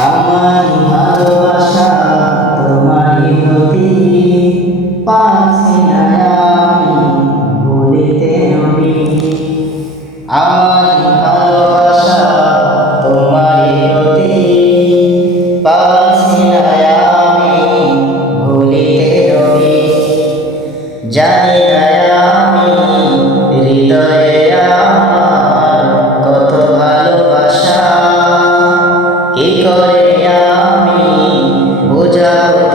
আমার ভালোবাসা তোমারই প্রতি, পারছি না আমি ভুলিতে নবী। আমার ভালোবাসা তোমারই প্রতি, পারছি না আমি ভুলিতে নবী। জানি না আমি হৃদয়ে আমার কত ভালোবাসা, কি করে আমি বোঝাবো